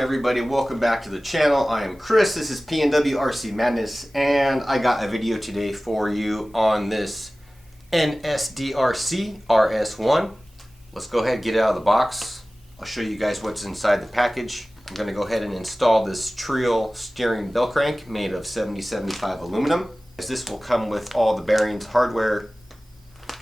Everybody, welcome back to the channel. I am Chris. This is PNW RC Madness, and I got a video today for you on this NSDRC RS1. Let's go ahead and get it out of the box. I'll show you guys what's inside the package. I'm going to go ahead and install this Treal steering bell crank made of 7075 aluminum. This will come with all the bearings, hardware,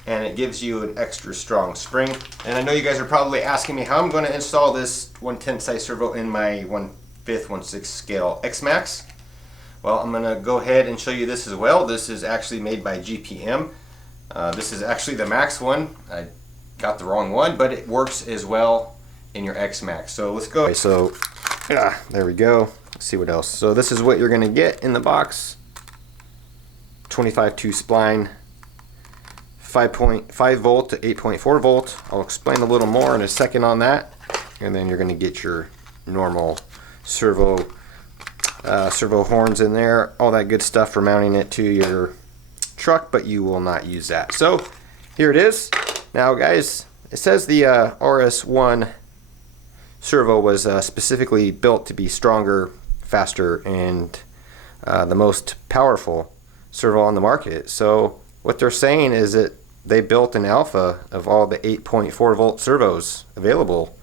and it gives you an extra strong spring. And I know you guys are probably asking me how I'm going to install this 110 size servo in my 1/5, 1/6 scale XMAXX. Well, I'm going to go ahead and show you this as well. This is actually made by GPM. This is actually the Max one. I got the wrong one, but it works as well in your XMAXX. So let's go. Okay, so there we go. Let's see what else. So this is what you're going to get in the box. 25/2 spline. 5.5 volt to 8.4 volt. I'll explain a little more in a second on that, and then you're going to get your normal servo horns in there, all that good stuff for mounting it to your truck, but you will not use that. So here it is. Now guys, it says the RS1 servo was specifically built to be stronger, faster, and the most powerful servo on the market. So what they're saying is that they built an alpha of all the 8.4 volt servos available.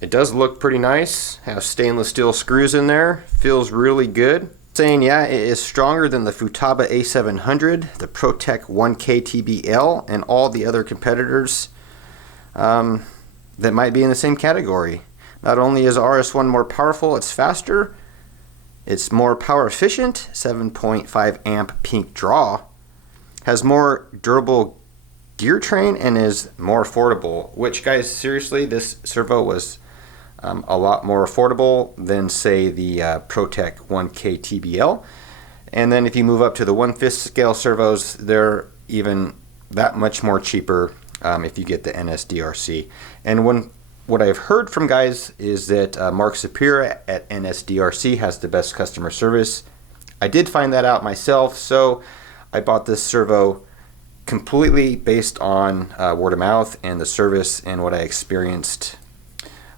It does look pretty nice. Has stainless steel screws in there. Feels really good. Saying yeah, it is stronger than the Futaba A700, the ProTech 1K TBL, and all the other competitors that might be in the same category. Not only is RS1 more powerful, it's faster, it's more power efficient, 7.5 amp peak draw, has more durable gear train, and is more affordable. Which, guys, seriously, this servo was a lot more affordable than, say, the ProTech 1K TBL. And then if you move up to the 1/5 scale servos, they're even that much more cheaper if you get the NSDRC. And what I've heard from guys is that Mark Sapir at NSDRC has the best customer service. I did find that out myself, so I bought this servo completely based on word of mouth and the service and what I experienced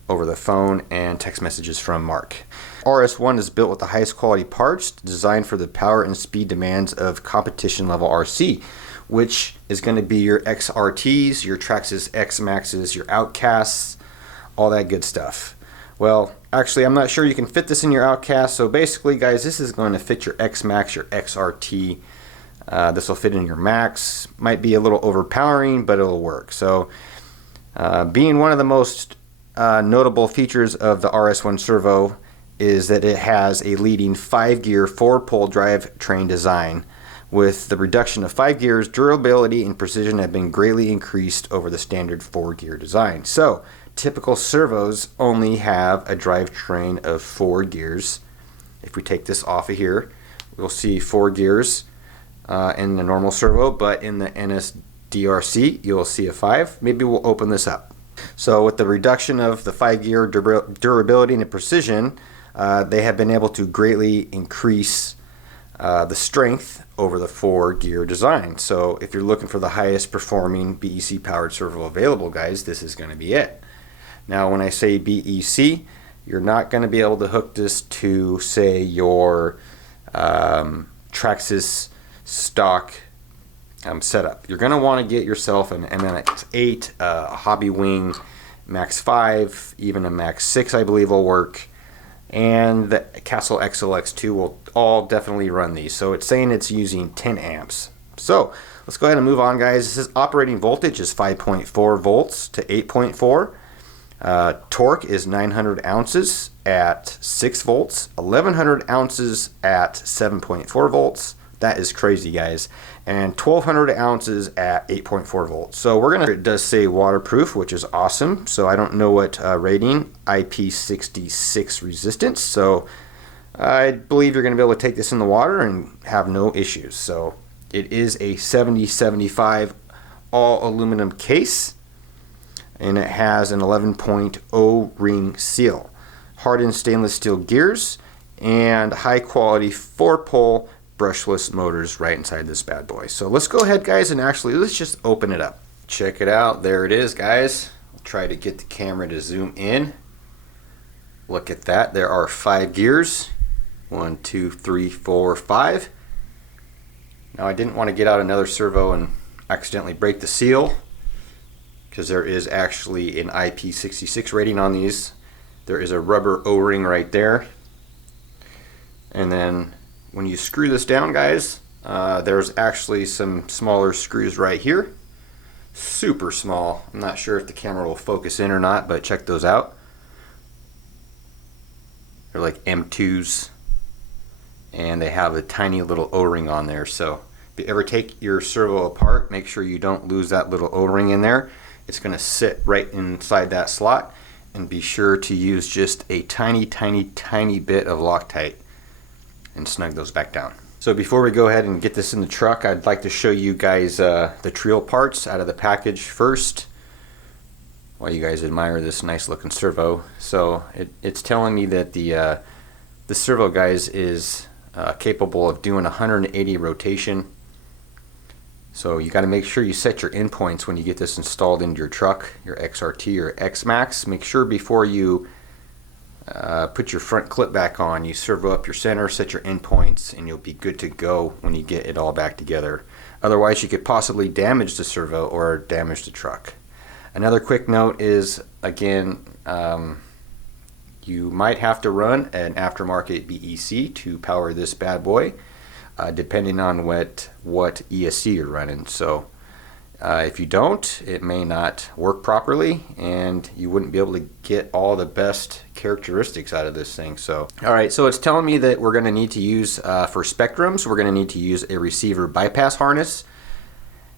over the phone and text messages from Mark. RS1 is built with the highest quality parts designed for the power and speed demands of competition level RC, which is going to be your XRTs, your TRAXXAS XMAXXs, your Outcasts, all that good stuff. Well, actually, I'm not sure you can fit this in your Outcast, so basically, guys, this is going to fit your XMAXX, your XRT. This will fit in your Max. Might be a little overpowering, but it'll work. So being one of the most notable features of the RS1 servo is that it has a leading 5-gear 4-pole drivetrain design. With the reduction of 5 gears, durability and precision have been greatly increased over the standard 4-gear design. So typical servos only have a drivetrain of 4 gears. If we take this off of here, we'll see 4 gears in the normal servo, but in the NSDRC you'll see a 5. Maybe we'll open this up. So with the reduction of the 5-gear durability and precision, they have been able to greatly increase the strength over the 4-gear design. So if you're looking for the highest performing BEC powered servo available, guys, this is going to be it. Now when I say BEC, you're not going to be able to hook this to, say, your TRAXXAS stock setup. You're going to want to get yourself an MX8, a Hobby Wing Max 5, even a Max 6 I believe will work, and the Castle XLX2 will all definitely run these. So it's saying it's using 10 amps. So let's go ahead and move on, guys. This is operating voltage is 5.4 volts to 8.4. Torque is 900 ounces at 6 volts, 1100 ounces at 7.4 volts. That is crazy, guys. And 1200 ounces at 8.4 volts. So it does say waterproof, which is awesome. So I don't know what rating, IP66 resistance. So I believe you're going to be able to take this in the water and have no issues. So it is a 7075 all aluminum case, and it has an 11.0 ring seal, hardened stainless steel gears, and high quality 4-pole brushless motors right inside this bad boy. So let's go ahead, guys, and actually let's just open it up. Check it out. There it is, guys. I'll try to get the camera to zoom in. Look at that, there are 5 gears. 1, 2, 3, 4, 5. Now I didn't want to get out another servo and accidentally break the seal, because there is actually an IP66 rating on these. There is a rubber O-ring right there. And then when you screw this down, guys, there's actually some smaller screws right here. Super small. I'm not sure if the camera will focus in or not, but check those out. They're like M2s, and they have a tiny little O-ring on there. So if you ever take your servo apart, make sure you don't lose that little O-ring in there. It's going to sit right inside that slot, and be sure to use just a tiny bit of Loctite and snug those back down. So before we go ahead and get this in the truck, I'd like to show you guys the Treal parts out of the package first, while you guys admire this nice looking servo. So it's telling me that the servo, guys, is capable of doing 180 rotation. So you got to make sure you set your endpoints when you get this installed into your truck, your XRT or XMAXX. Make sure before you put your front clip back on, you servo up your center, set your endpoints, and you'll be good to go when you get it all back together. Otherwise, you could possibly damage the servo or damage the truck. Another quick note is, again, you might have to run an aftermarket BEC to power this bad boy, depending on what ESC you're running. So if you don't, it may not work properly, and you wouldn't be able to get all the best characteristics out of this thing. So, alright, so it's telling me that we're going to need to use, for Spectrums, we're going to need to use a receiver bypass harness,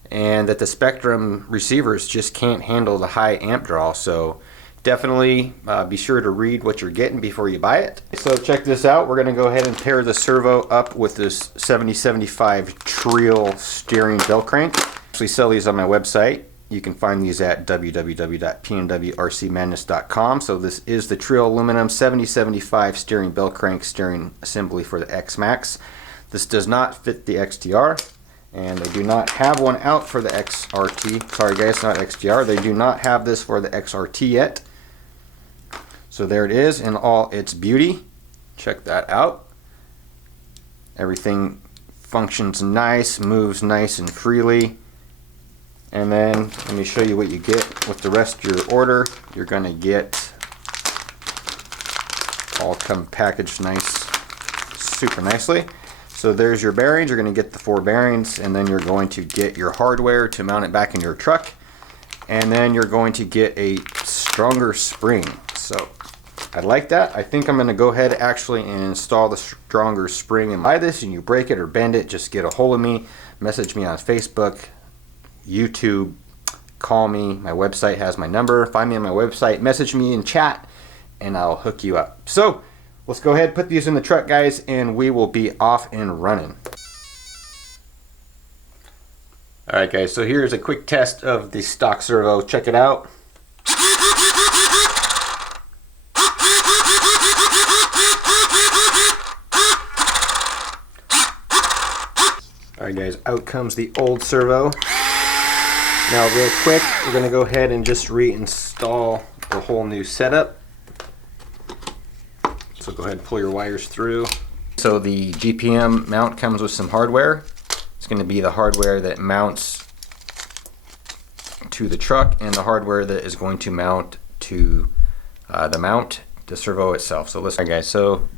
and that the Spectrum receivers just can't handle the high amp draw. So definitely be sure to read what you're getting before you buy it. So check this out. We're going to go ahead and pair the servo up with this 7075 Treal steering bell crank. I actually sell these on my website. You can find these at www.pnwrcmadness.com. So this is the Treal aluminum 7075 steering bell crank steering assembly for the XMAXX. This does not fit the XTR, and they do not have one out for the XRT. Sorry guys, not XTR. They do not have this for the XRT yet. So there it is in all its beauty. Check that out. Everything functions nice, moves nice and freely. And then let me show you what you get with the rest of your order. You're going to get all come packaged nice, super nicely. So there's your bearings. You're going to get the 4 bearings, and then you're going to get your hardware to mount it back in your truck, and then you're going to get a stronger spring. So I like that. I think I'm going to go ahead actually and install the stronger spring. And buy this and you break it or bend it, just get a hold of me, message me on Facebook, YouTube, call me. My website has my number. Find me on my website, message me in chat, and I'll hook you up. So let's go ahead, put these in the truck, guys, and we will be off and running. Alright guys, so here's a quick test of the stock servo. Check it out. Alright guys, out comes the old servo. Now real quick, we're going to go ahead and just reinstall the whole new setup. So go ahead and pull your wires through. So the GPM mount comes with some hardware. It's going to be the hardware that mounts to the truck and the hardware that is going to mount to the servo itself. So listen, guys, so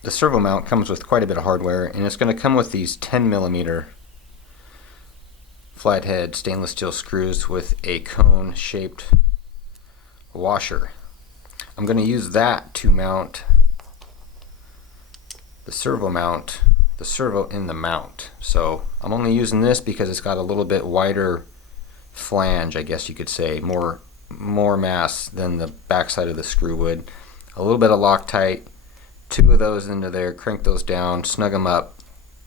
the servo mount comes with quite a bit of hardware, and it's going to come with these 10mm flathead stainless steel screws with a cone shaped washer. I'm going to use that to mount the servo in the mount. So I'm only using this because it's got a little bit wider flange, I guess you could say, more mass than the backside of the screw would. A little bit of Loctite, 2 of those into there, crank those down, snug them up,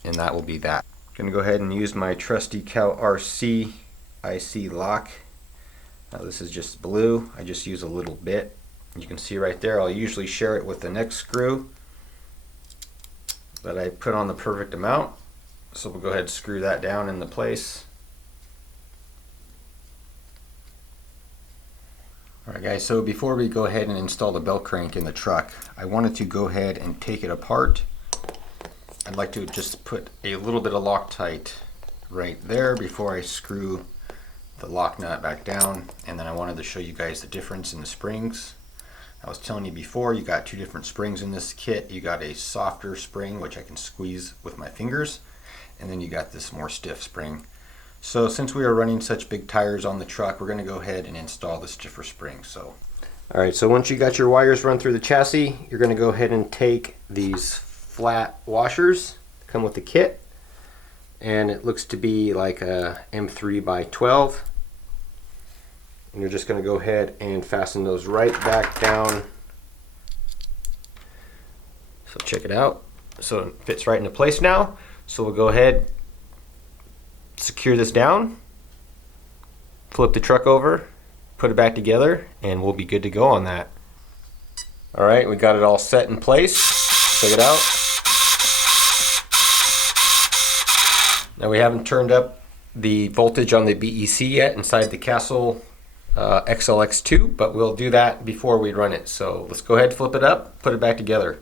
and that will be that. I'm going to go ahead and use my trusty Cal RC IC lock. Now this is just blue. I just use a little bit. You can see right there, I'll usually share it with the next screw that I put on the perfect amount. So we'll go ahead and screw that down into place. Alright guys, so before we go ahead and install the bell crank in the truck, I wanted to go ahead and take it apart. I'd like to just put a little bit of Loctite right there before I screw the lock nut back down, and then I wanted to show you guys the difference in the springs. I was telling you before, you got two different springs in this kit. You got a softer spring, which I can squeeze with my fingers, and then you got this more stiff spring. So since we are running such big tires on the truck, we're going to go ahead and install the stiffer spring. So, alright, so once you got your wires run through the chassis, you're going to go ahead and take these flat washers, come with the kit, and it looks to be like a M3 by 12. And you're just going to go ahead and fasten those right back down. So check it out. So it fits right into place now. So we'll go ahead, secure this down, flip the truck over, put it back together, and we'll be good to go on that. Alright, we got it all set in place. Check it out. Now we haven't turned up the voltage on the BEC yet inside the Castle XLX2, but we'll do that before we run it. So let's go ahead, flip it up, put it back together.